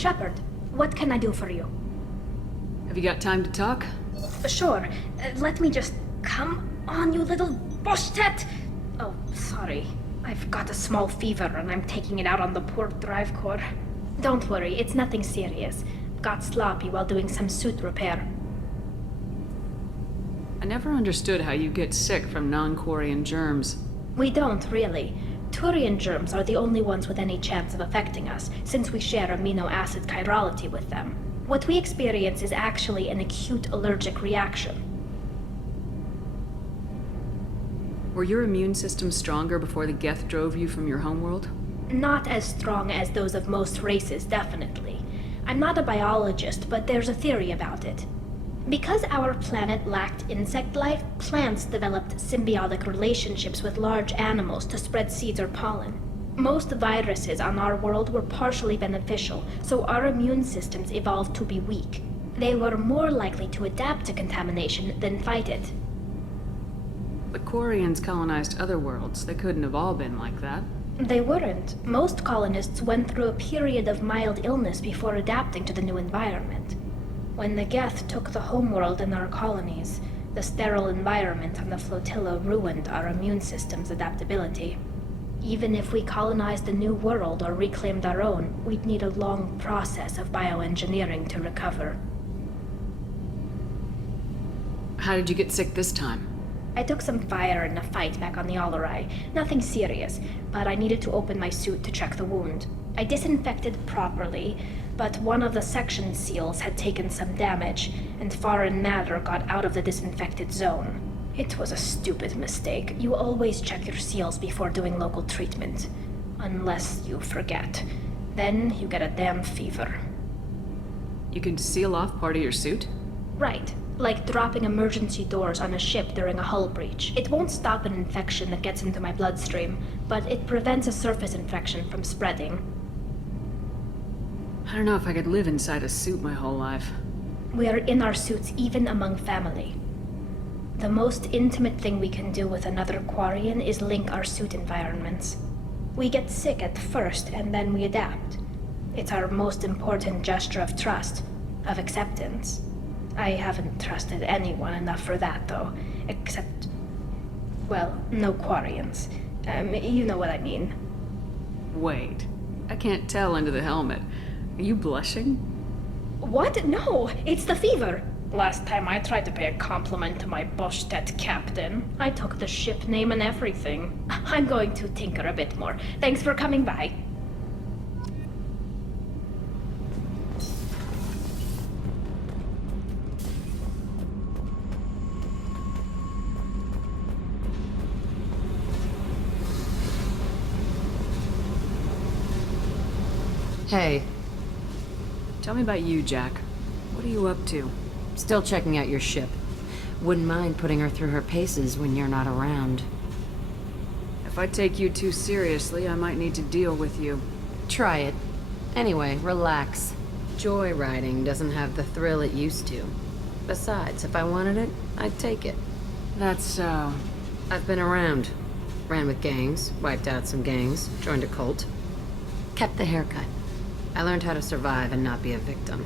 Shepard, what can I do for you? Have you got time to talk? Sure. Let me just... Come on, you little bushtet! Oh, sorry. I've got a small fever and I'm taking it out on the poor drive core. Don't worry, it's nothing serious. Got sloppy while doing some suit repair. I never understood how you get sick from non-Quarian germs. We don't, really. Turian germs are the only ones with any chance of affecting us, since we share amino acid chirality with them. What we experience is actually an acute allergic reaction. Were your immune system stronger before the Geth drove you from your homeworld? Not as strong as those of most races, definitely. I'm not a biologist, but there's a theory about it. Because our planet lacked insect life, plants developed symbiotic relationships with large animals to spread seeds or pollen. Most viruses on our world were partially beneficial, so our immune systems evolved to be weak. They were more likely to adapt to contamination than fight it. The Quarians colonized other worlds. They couldn't have all been like that. They weren't. Most colonists went through a period of mild illness before adapting to the new environment. When the Geth took the homeworld in our colonies, the sterile environment on the flotilla ruined our immune system's adaptability. Even if we colonized a new world or reclaimed our own, we'd need a long process of bioengineering to recover. How did you get sick this time? I took some fire in a fight back on the Alarai. Nothing serious, but I needed to open my suit to check the wound. I disinfected properly, but one of the section seals had taken some damage, and foreign matter got out of the disinfected zone. It was a stupid mistake. You always check your seals before doing local treatment. Unless you forget. Then you get a damn fever. You can seal off part of your suit? Right. Like dropping emergency doors on a ship during a hull breach. It won't stop an infection that gets into my bloodstream, but it prevents a surface infection from spreading. I don't know if I could live inside a suit my whole life. We are in our suits even among family. The most intimate thing we can do with another Quarian is link our suit environments. We get sick at first, and then we adapt. It's our most important gesture of trust, of acceptance. I haven't trusted anyone enough for that, though. Except... well, no Quarians. You know what I mean. Wait. I can't tell under the helmet. Are you blushing? What? No! It's the fever! Last time I tried to pay a compliment to my Boschtet captain, I took the ship name and everything. I'm going to tinker a bit more. Thanks for coming by. Hey. Tell me about you, Jack. What are you up to? Still checking out your ship. Wouldn't mind putting her through her paces when you're not around. If I take you too seriously, I might need to deal with you. Try it. Anyway, relax. Joyriding doesn't have the thrill it used to. Besides, if I wanted it, I'd take it. That's so... I've been around. Ran with gangs, wiped out some gangs, joined a cult. Kept the haircut. I learned how to survive and not be a victim.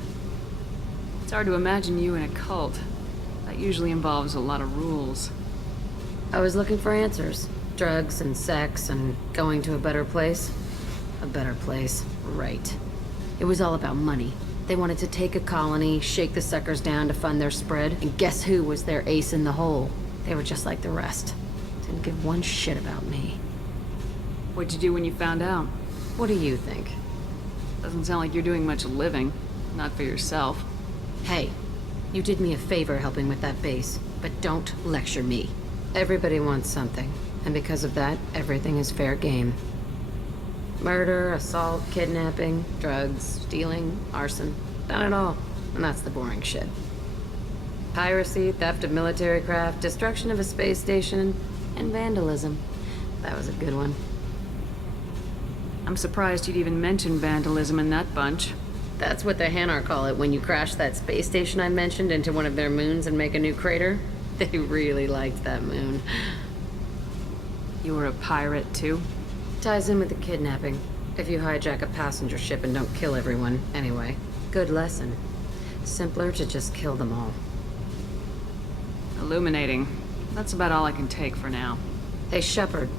It's hard to imagine you in a cult. That usually involves a lot of rules. I was looking for answers. Drugs and sex and going to a better place. A better place, right. It was all about money. They wanted to take a colony, shake the suckers down to fund their spread, and guess who was their ace in the hole? They were just like the rest. Didn't give one shit about me. What'd you do when you found out? What do you think? Doesn't sound like you're doing much living. Not for yourself. Hey, you did me a favor helping with that base, but don't lecture me. Everybody wants something, and because of that, everything is fair game. Murder, assault, kidnapping, drugs, stealing, arson, done it all, and that's the boring shit. Piracy, theft of military craft, destruction of a space station, and vandalism. That was a good one. I'm surprised you'd even mention vandalism in that bunch. That's what the Hanar call it when you crash that space station I mentioned into one of their moons and make a new crater. They really liked that moon. You were a pirate, too? Ties in with the kidnapping. If you hijack a passenger ship and don't kill everyone, anyway. Good lesson. Simpler to just kill them all. Illuminating. That's about all I can take for now. Hey, Shepard.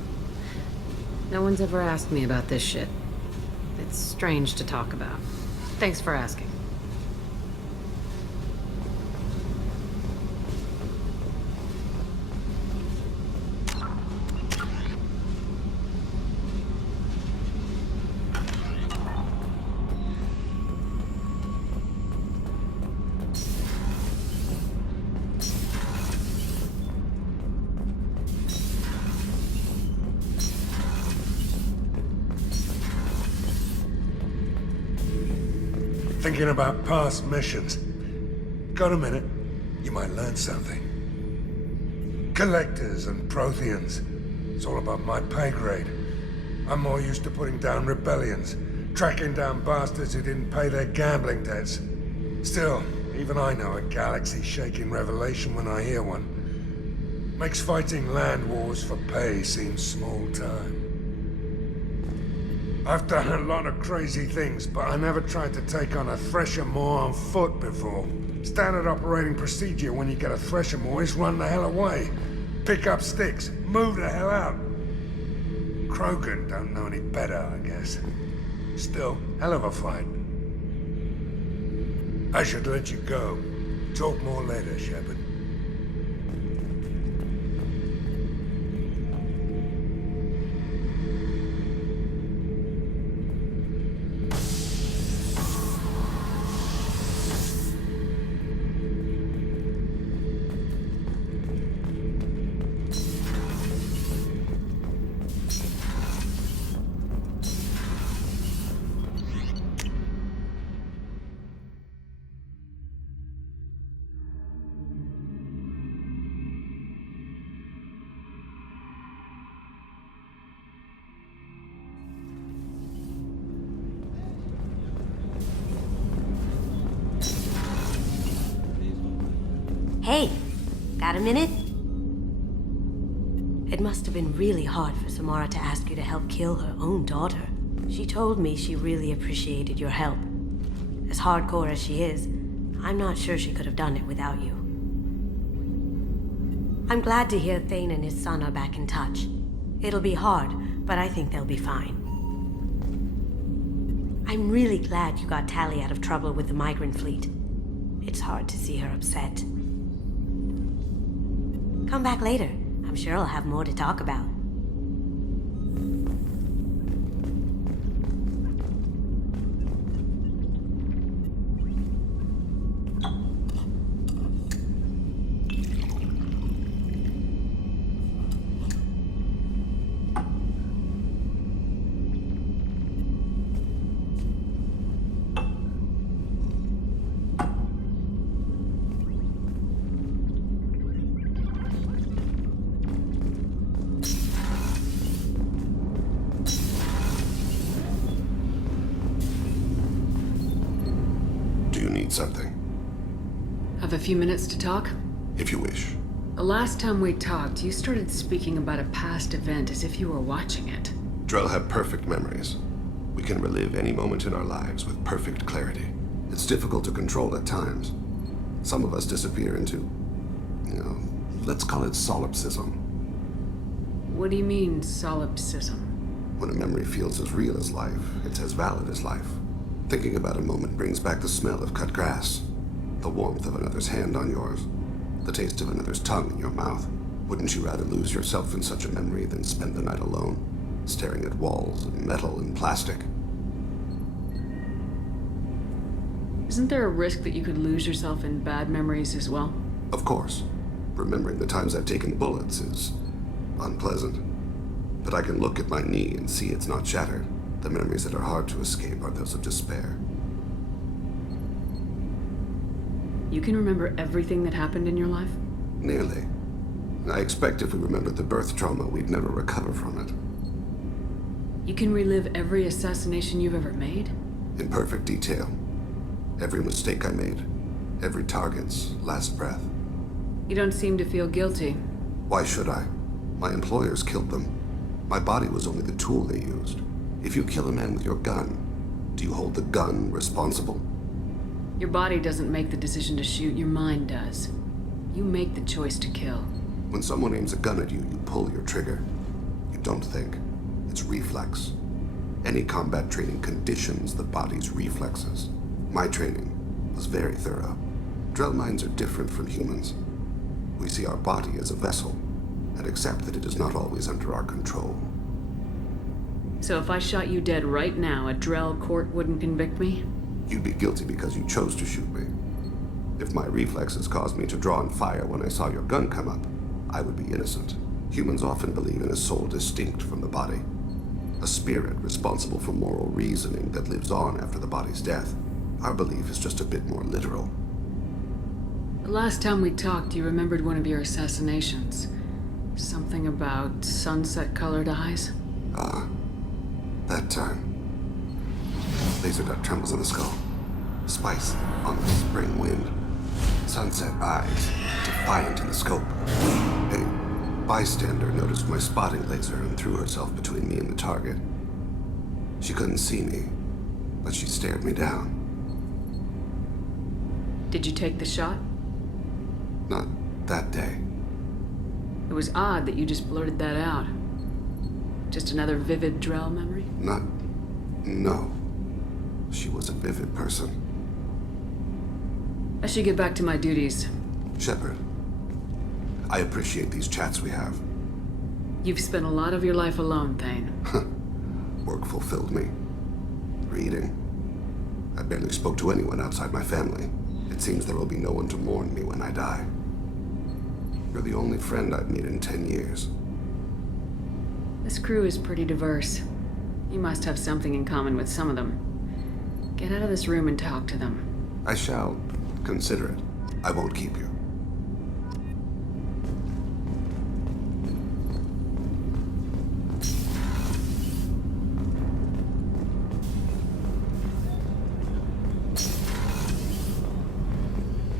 No one's ever asked me about this shit. It's strange to talk about. Thanks for asking. Thinking about past missions. Got a minute? You might learn something. Collectors and Protheans. It's all about my pay grade. I'm more used to putting down rebellions, tracking down bastards who didn't pay their gambling debts. Still, even I know a galaxy-shaking revelation when I hear one. Makes fighting land wars for pay seem small time. I've done a lot of crazy things, but I never tried to take on a Thresher Maw on foot before. Standard operating procedure when you get a Thresher Maw is run the hell away. Pick up sticks, move the hell out. Krogan don't know any better, I guess. Still, hell of a fight. I should let you go. Talk more later, Shepard. Hey, got a minute? It must have been really hard for Samara to ask you to help kill her own daughter. She told me she really appreciated your help. As hardcore as she is, I'm not sure she could have done it without you. I'm glad to hear Thane and his son are back in touch. It'll be hard, but I think they'll be fine. I'm really glad you got Tali out of trouble with the migrant fleet. It's hard to see her upset. Come back later. I'm sure I'll have more to talk about. Something. Have a few minutes to talk? If you wish. The last time we talked, you started speaking about a past event as if you were watching it. Drell have perfect memories. We can relive any moment in our lives with perfect clarity. It's difficult to control at times. Some of us disappear into, let's call it solipsism. What do you mean, solipsism? When a memory feels as real as life, it's as valid as life. Thinking about a moment brings back the smell of cut grass, the warmth of another's hand on yours, the taste of another's tongue in your mouth. Wouldn't you rather lose yourself in such a memory than spend the night alone, staring at walls and metal and plastic? Isn't there a risk that you could lose yourself in bad memories as well? Of course. Remembering the times I've taken bullets is unpleasant. But I can look at my knee and see it's not shattered. The memories that are hard to escape are those of despair. You can remember everything that happened in your life? Nearly. I expect if we remembered the birth trauma, we'd never recover from it. You can relive every assassination you've ever made? In perfect detail. Every mistake I made. Every target's last breath. You don't seem to feel guilty. Why should I? My employers killed them. My body was only the tool they used. If you kill a man with your gun, do you hold the gun responsible? Your body doesn't make the decision to shoot, your mind does. You make the choice to kill. When someone aims a gun at you, you pull your trigger. You don't think. It's reflex. Any combat training conditions the body's reflexes. My training was very thorough. Drell minds are different from humans. We see our body as a vessel, and accept that it is not always under our control. So if I shot you dead right now, a Drell court wouldn't convict me? You'd be guilty because you chose to shoot me. If my reflexes caused me to draw and fire when I saw your gun come up, I would be innocent. Humans often believe in a soul distinct from the body. A spirit responsible for moral reasoning that lives on after the body's death. Our belief is just a bit more literal. The last time we talked, you remembered one of your assassinations. Something about sunset-colored eyes? That time. Laser dot trembles in the skull. Spice on the spring wind. Sunset eyes, defiant in the scope. A bystander noticed my spotting laser and threw herself between me and the target. She couldn't see me, but she stared me down. Did you take the shot? Not that day. It was odd that you just blurted that out. Just another vivid Drell memory? No. She was a vivid person. I should get back to my duties. Shepard, I appreciate these chats we have. You've spent a lot of your life alone, Thane. Work fulfilled me. Reading. I barely spoke to anyone outside my family. It seems there will be no one to mourn me when I die. You're the only friend I've made in 10 years. This crew is pretty diverse. You must have something in common with some of them. Get out of this room and talk to them. I shall consider it. I won't keep you.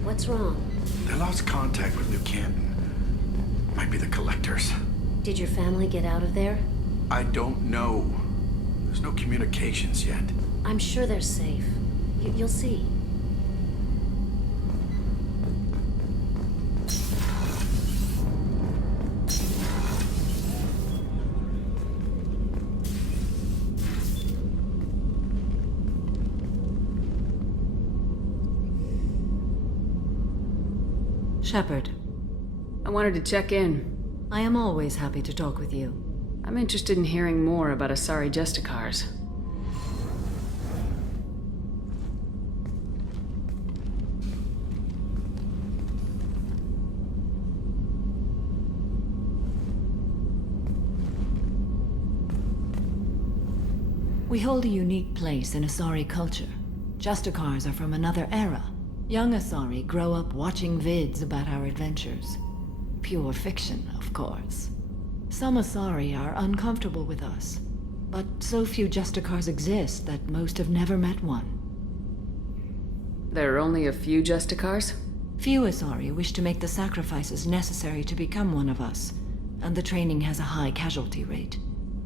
What's wrong? They lost contact with New Canton. Might be the collectors. Did your family get out of there? I don't know. There's no communications yet. I'm sure they're safe. You'll see. Shepard, I wanted to check in. I am always happy to talk with you. I'm interested in hearing more about Asari Justicars. We hold a unique place in Asari culture. Justicars are from another era. Young Asari grow up watching vids about our adventures. Pure fiction, of course. Some Asari are uncomfortable with us, but so few Justicars exist that most have never met one. There are only a few Justicars? Few Asari wish to make the sacrifices necessary to become one of us, and the training has a high casualty rate.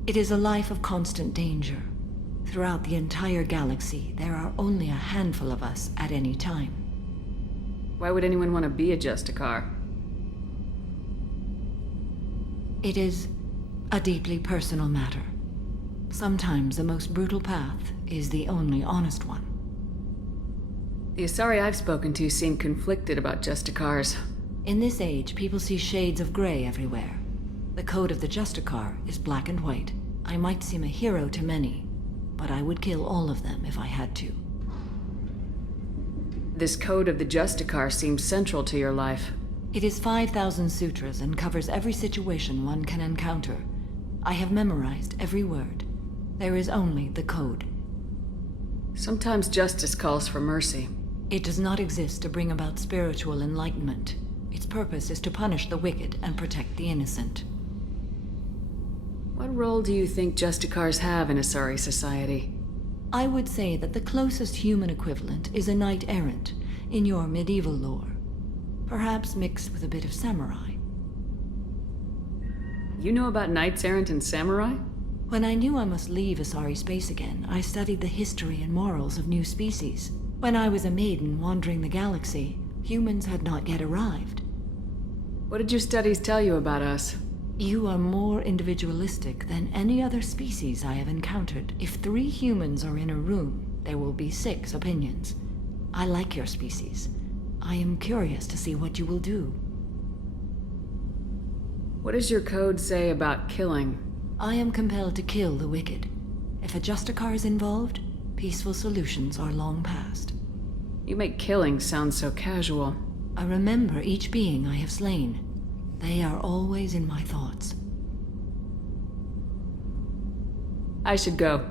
It is a life of constant danger. Throughout the entire galaxy, there are only a handful of us at any time. Why would anyone want to be a Justicar? It is a deeply personal matter. Sometimes the most brutal path is the only honest one. The Asari I've spoken to seem conflicted about Justicars. In this age, people see shades of gray everywhere. The code of the Justicar is black and white. I might seem a hero to many, but I would kill all of them if I had to. This code of the Justicar seems central to your life. It is 5,000 sutras and covers every situation one can encounter. I have memorized every word. There is only the code. Sometimes justice calls for mercy. It does not exist to bring about spiritual enlightenment. Its purpose is to punish the wicked and protect the innocent. What role do you think Justicars have in Asari society? I would say that the closest human equivalent is a knight-errant in your medieval lore. Perhaps mixed with a bit of samurai. You know about knights errant and samurai? When I knew I must leave Asari space again, I studied the history and morals of new species. When I was a maiden wandering the galaxy, humans had not yet arrived. What did your studies tell you about us? You are more individualistic than any other species I have encountered. If 3 humans are in a room, there will be 6 opinions. I like your species. I am curious to see what you will do. What does your code say about killing? I am compelled to kill the wicked. If a Justicar is involved, peaceful solutions are long past. You make killing sound so casual. I remember each being I have slain. They are always in my thoughts. I should go.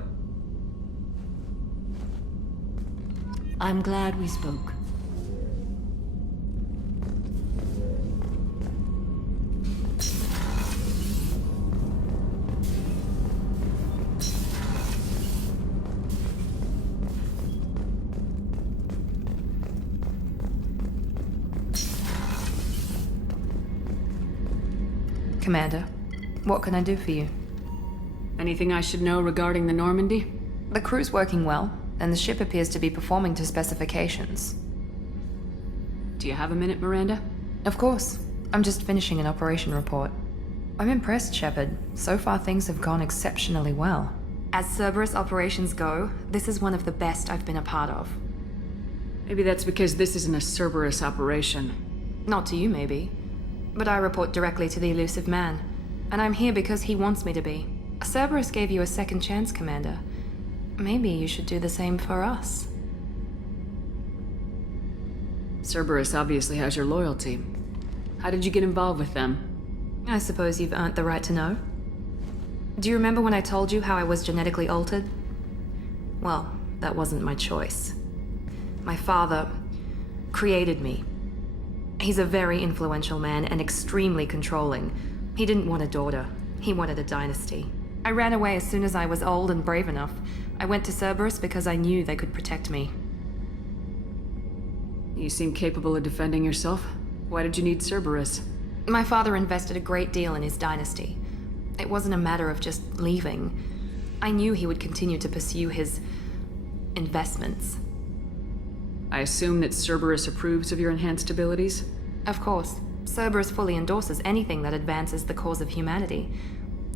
I'm glad we spoke. Commander, what can I do for you? Anything I should know regarding the Normandy? The crew's working well, and the ship appears to be performing to specifications. Do you have a minute, Miranda? Of course. I'm just finishing an operation report. I'm impressed, Shepard. So far things have gone exceptionally well. As Cerberus operations go, this is one of the best I've been a part of. Maybe that's because this isn't a Cerberus operation. Not to you, maybe. But I report directly to the elusive man, and I'm here because he wants me to be. Cerberus gave you a second chance, Commander. Maybe you should do the same for us. Cerberus obviously has your loyalty. How did you get involved with them? I suppose you've earned the right to know. Do you remember when I told you how I was genetically altered? Well, that wasn't my choice. My father created me. He's a very influential man and extremely controlling. He didn't want a daughter. He wanted a dynasty. I ran away as soon as I was old and brave enough. I went to Cerberus because I knew they could protect me. You seem capable of defending yourself. Why did you need Cerberus? My father invested a great deal in his dynasty. It wasn't a matter of just leaving. I knew he would continue to pursue his investments. I assume that Cerberus approves of your enhanced abilities? Of course. Cerberus fully endorses anything that advances the cause of humanity.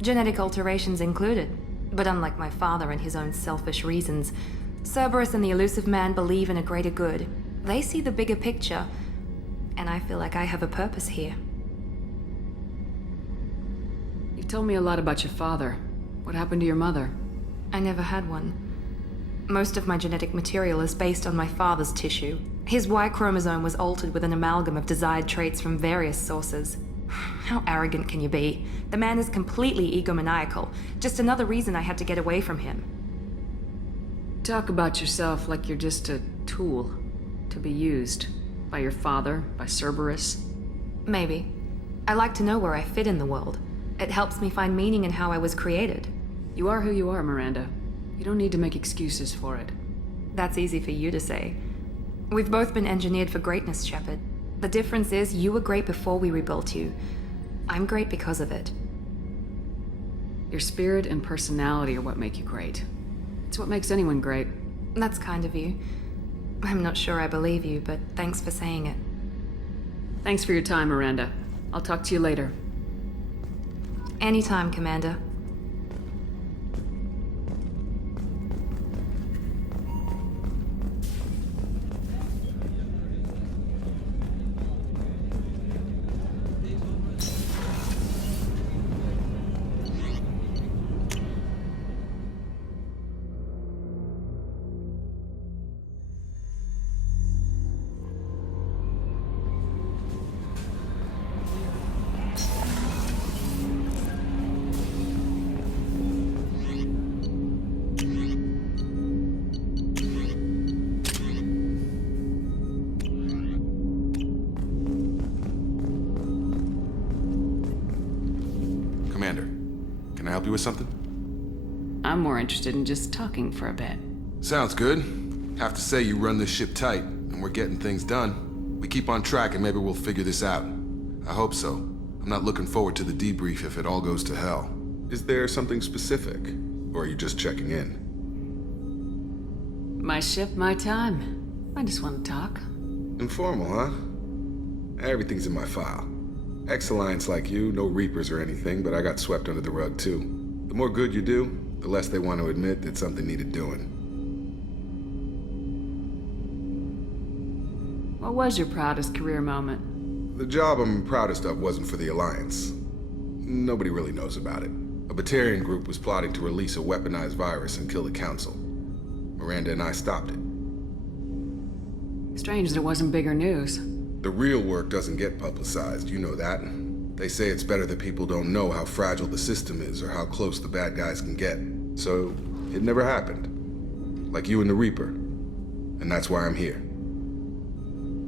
Genetic alterations included. But unlike my father and his own selfish reasons, Cerberus and the elusive man believe in a greater good. They see the bigger picture, and I feel like I have a purpose here. You've told me a lot about your father. What happened to your mother? I never had one. Most of my genetic material is based on my father's tissue. His Y chromosome was altered with an amalgam of desired traits from various sources. How arrogant can you be? The man is completely egomaniacal. Just another reason I had to get away from him. Talk about yourself like you're just a tool to be used by your father, by Cerberus. Maybe. I like to know where I fit in the world. It helps me find meaning in how I was created. You are who you are, Miranda. You don't need to make excuses for it. That's easy for you to say. We've both been engineered for greatness, Shepard. The difference is you were great before we rebuilt you. I'm great because of it. Your spirit and personality are what make you great. It's what makes anyone great. That's kind of you. I'm not sure I believe you, but thanks for saying it. Thanks for your time, Miranda. I'll talk to you later. Anytime, Commander. Commander, can I help you with something? I'm more interested in just talking for a bit. Sounds good. Have to say you run this ship tight, and we're getting things done. We keep on track and maybe we'll figure this out. I hope so. I'm not looking forward to the debrief if it all goes to hell. Is there something specific? Or are you just checking in? My ship, my time. I just want to talk. Informal, huh? Everything's in my file. Ex-Alliance like you, no Reapers or anything, but I got swept under the rug too. The more good you do, the less they want to admit that something needed doing. What was your proudest career moment? The job I'm proudest of wasn't for the Alliance. Nobody really knows about it. A Batarian group was plotting to release a weaponized virus and kill the Council. Miranda and I stopped it. Strange that it wasn't bigger news. The real work doesn't get publicized, you know that. They say it's better that people don't know how fragile the system is or how close the bad guys can get. So, it never happened. Like you and the Reaper. And that's why I'm here.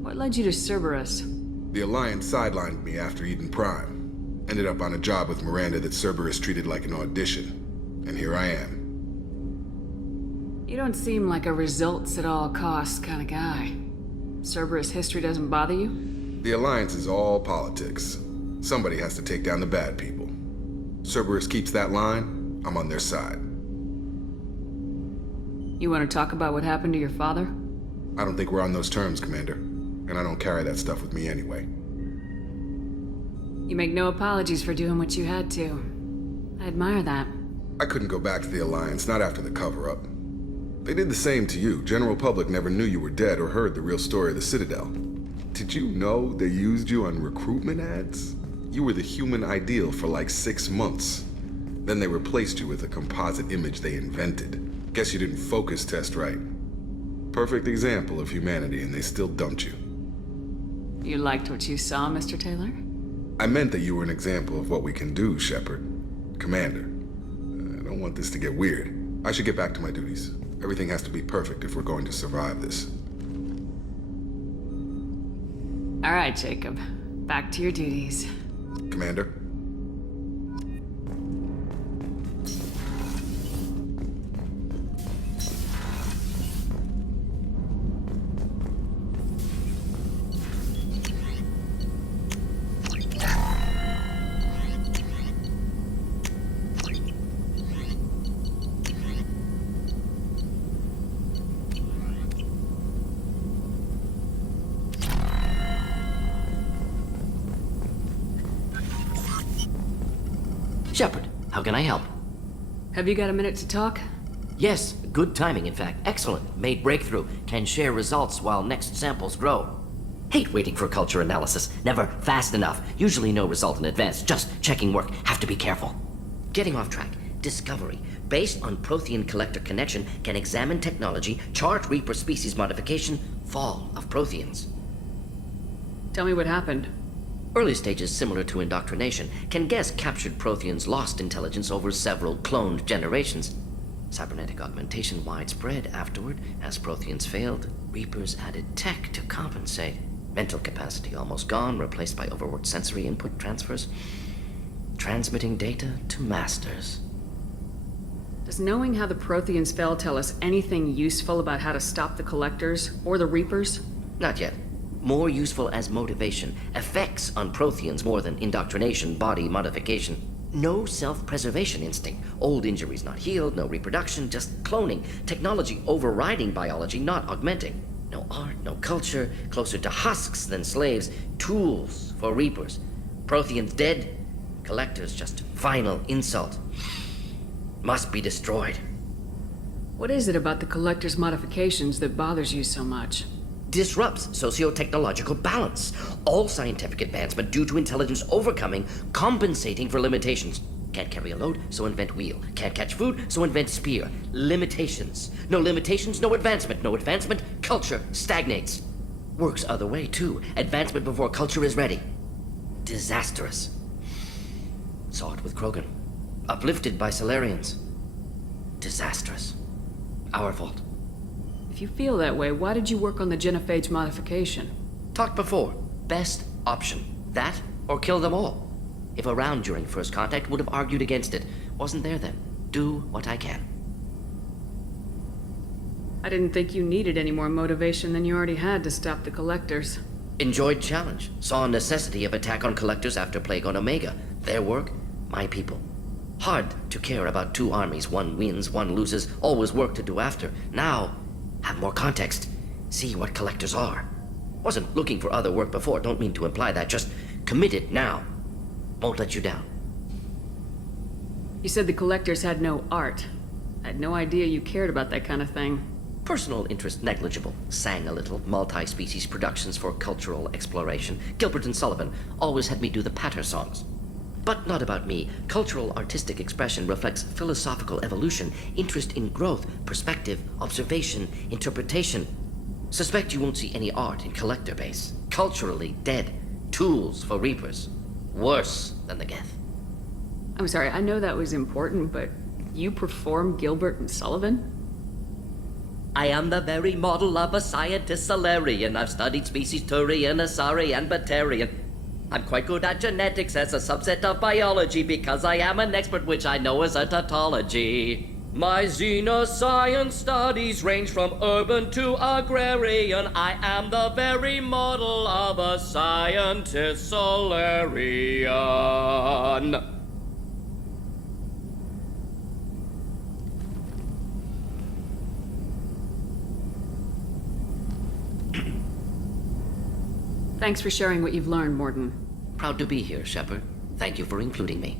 What led you to Cerberus? The Alliance sidelined me after Eden Prime. Ended up on a job with Miranda that Cerberus treated like an audition. And here I am. You don't seem like a results at all costs kind of guy. Cerberus history doesn't bother you? The Alliance is all politics. Somebody has to take down the bad people. Cerberus keeps that line, I'm on their side. You want to talk about what happened to your father? I don't think we're on those terms, Commander. And I don't carry that stuff with me anyway. You make no apologies for doing what you had to. I admire that. I couldn't go back to the Alliance, not after the cover-up. They did the same to you. General public never knew you were dead or heard the real story of the Citadel. Did you know they used you on recruitment ads? You were the human ideal for like 6 months. Then they replaced you with a composite image they invented. Guess you didn't focus test right. Perfect example of humanity, and they still dumped you. You liked what you saw, Mr. Taylor? I meant that you were an example of what we can do, Shepard. Commander, I don't want this to get weird. I should get back to my duties. Everything has to be perfect if we're going to survive this. All right, Jacob. Back to your duties. Commander? Shepard, how can I help? Have you got a minute to talk? Yes, good timing, in fact. Excellent. Made breakthrough. Can share results while next samples grow. Hate waiting for culture analysis. Never fast enough. Usually no result in advance. Just checking work. Have to be careful. Getting off track. Discovery. Based on Prothean collector connection, can examine technology, chart Reaper species modification, fall of Protheans. Tell me what happened. Early stages similar to indoctrination, can guess captured Protheans lost intelligence over several cloned generations. Cybernetic augmentation widespread afterward. As Protheans failed, Reapers added tech to compensate. Mental capacity almost gone, replaced by overworked sensory input transfers. Transmitting data to masters. Does knowing how the Protheans fell tell us anything useful about how to stop the Collectors or the Reapers? Not yet. More useful as motivation. Effects on Protheans more than indoctrination, body modification. No self-preservation instinct. Old injuries not healed, no reproduction, just cloning. Technology overriding biology, not augmenting. No art, no culture, closer to husks than slaves. Tools for Reapers. Protheans dead, Collectors just final insult. Must be destroyed. What is it about the Collector's modifications that bothers you so much? Disrupts socio-technological balance. All scientific advancement due to intelligence overcoming, compensating for limitations. Can't carry a load, so invent wheel. Can't catch food, so invent spear. Limitations. No limitations, no advancement. No advancement, culture stagnates. Works other way, too. Advancement before culture is ready. Disastrous. Saw it with Krogan. Uplifted by Solarians. Disastrous. Our fault. If you feel that way, why did you work on the genophage modification? Talked before. Best option. That, or kill them all. If around during first contact, would have argued against it. Wasn't there then. Do what I can. I didn't think you needed any more motivation than you already had to stop the Collectors. Enjoyed challenge. Saw necessity of attack on Collectors after Plague on Omega. Their work, my people. Hard to care about two armies. One wins, one loses. Always work to do after. Now, have more context. See what collectors are. Wasn't looking for other work before. Don't mean to imply that. Just committed now. Won't let you down. You said the collectors had no art. I had no idea you cared about that kind of thing. Personal interest negligible. Sang a little. Multi-species productions for cultural exploration. Gilbert and Sullivan always had me do the patter songs. But not about me. Cultural artistic expression reflects philosophical evolution, interest in growth, perspective, observation, interpretation. Suspect you won't see any art in collector base. Culturally dead. Tools for reapers. Worse than the Geth. I'm sorry, I know that was important, but you perform Gilbert and Sullivan? I am the very model of a scientist Solarian. I've studied species Turian, Asari, and Batarian. I'm quite good at genetics as a subset of biology because I am an expert, which I know is a tautology. My xenoscience studies range from urban to agrarian. I am the very model of a scientist Solarian. Thanks for sharing what you've learned, Morden. Proud to be here, Shepard. Thank you for including me.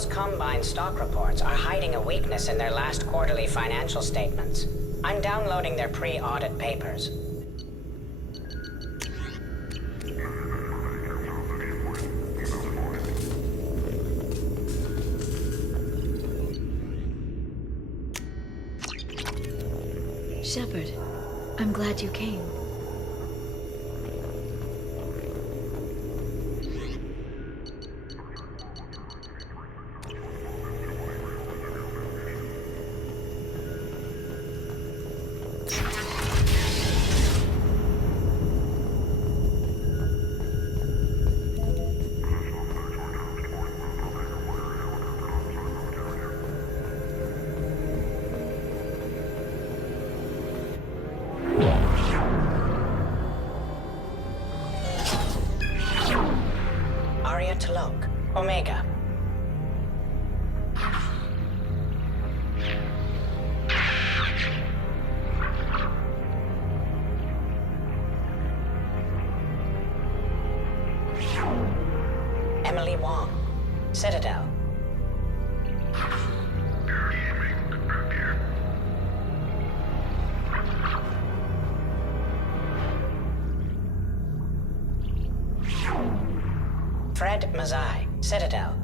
Those Combine stock reports are hiding a weakness in their last quarterly financial statements. I'm downloading their pre-audit papers. Shepard, I'm glad you came. Omega. Emily Wong, Citadel. Fred Mazai, Citadel.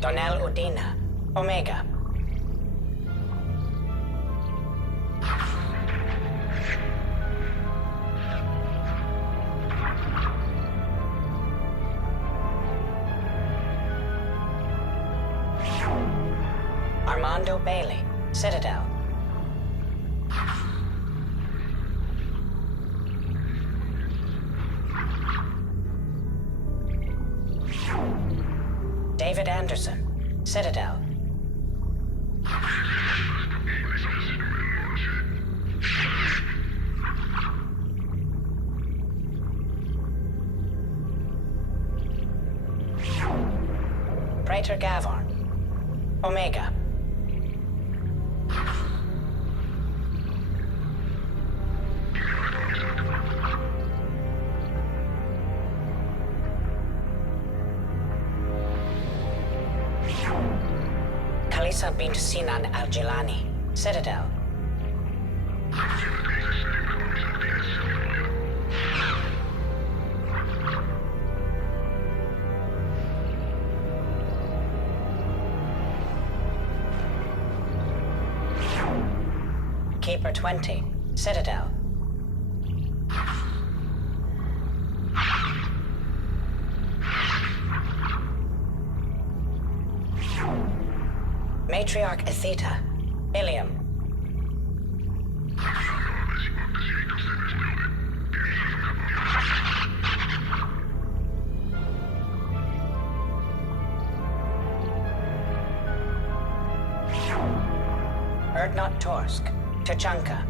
Donnell Udina, Omega. Armando Bailey, Citadel. David Anderson, Citadel. Praetor Gavorn, Omega. Kalisa bint Sinan Al-Jilani, Citadel. Keeper 20, Citadel. Matriarch Atheta, Ilium. Erdnot Torsk, Tachanka.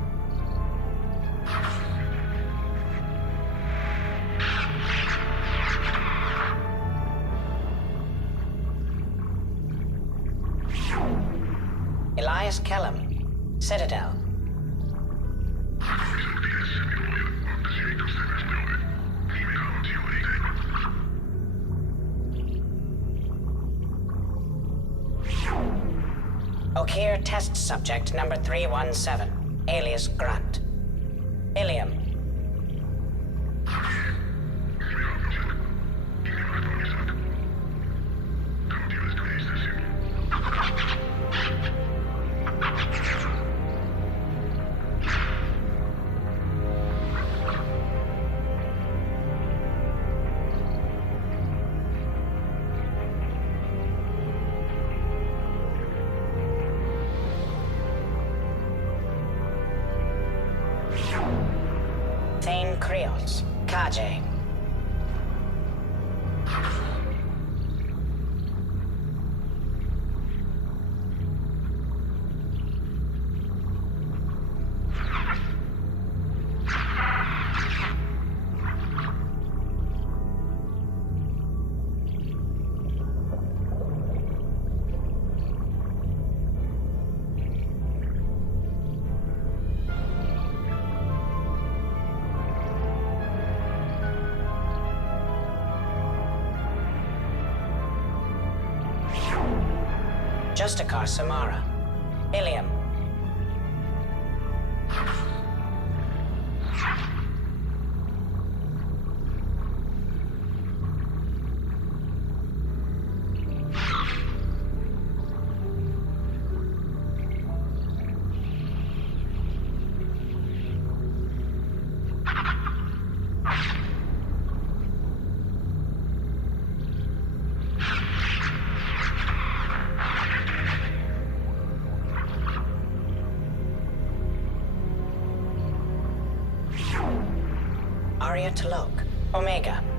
Elias Kellum, Citadel. Okeer test subject number 317, alias Grunt. Ilium. Thane Creoles, Kaje. Justicar Samara. Ilium. Arya Talok. Omega.